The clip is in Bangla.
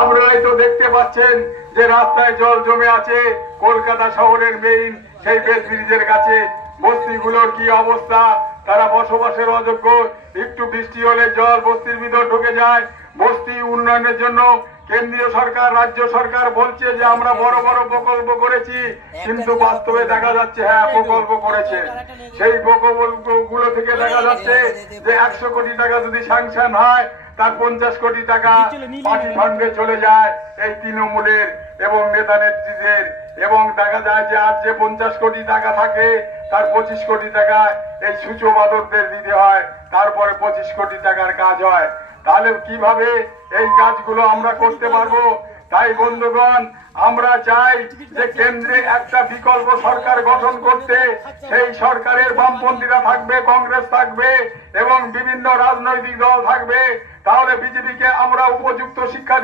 আপনারাই তো দেখতে পাচ্ছেন যে রাস্তায় জল জমে আছে। কলকাতা শহরের মেইন সেই বেস ব্রিজের কাছে বস্তিগুলোর কি অবস্থা, তারা বসবাসের অযোগ্য। একটু বৃষ্টি হলে জল বস্তির ভিতর ঢুকে যায়। বস্তি উন্নয়নের জন্য কেন্দ্রীয় সরকার, রাজ্য সরকার বলছে যে আমরা বড় বড় প্রকল্প করেছি, কিন্তু বাস্তবে দেখা যাচ্ছে হ্যাঁ প্রকল্প করেছে। সেই প্রকল্পগুলো থেকে দেখা যাচ্ছে যে 100 কোটি টাকা যদি স্যাংশন হয়, তার 50 কোটি টাকা পার্টি ফান্ডে চলে যায় এই তৃণমূলের এবং নেতা নেত্রীদের। এবং দেখা যায় যে আর যে 50 কোটি টাকা থাকে তার 25 কোটি টাকা এই সূচবাদকদের দিতে হয়, তারপরে 25 কোটি টাকার কাজ হয়। তাহলে কিভাবে এই কাজগুলো আমরা করতে পারবো? তাই বন্ধুগণ, আমরা চাই যে কেন্দ্রে একটা বিকল্প সরকার গঠন করতে। সেই সরকারের বামপন্থীরা থাকবে, কংগ্রেস থাকবে এবং বিভিন্ন রাজনৈতিক দল থাকবে। তাহলে বিজেপিকে আমরা উপযুক্ত শিক্ষা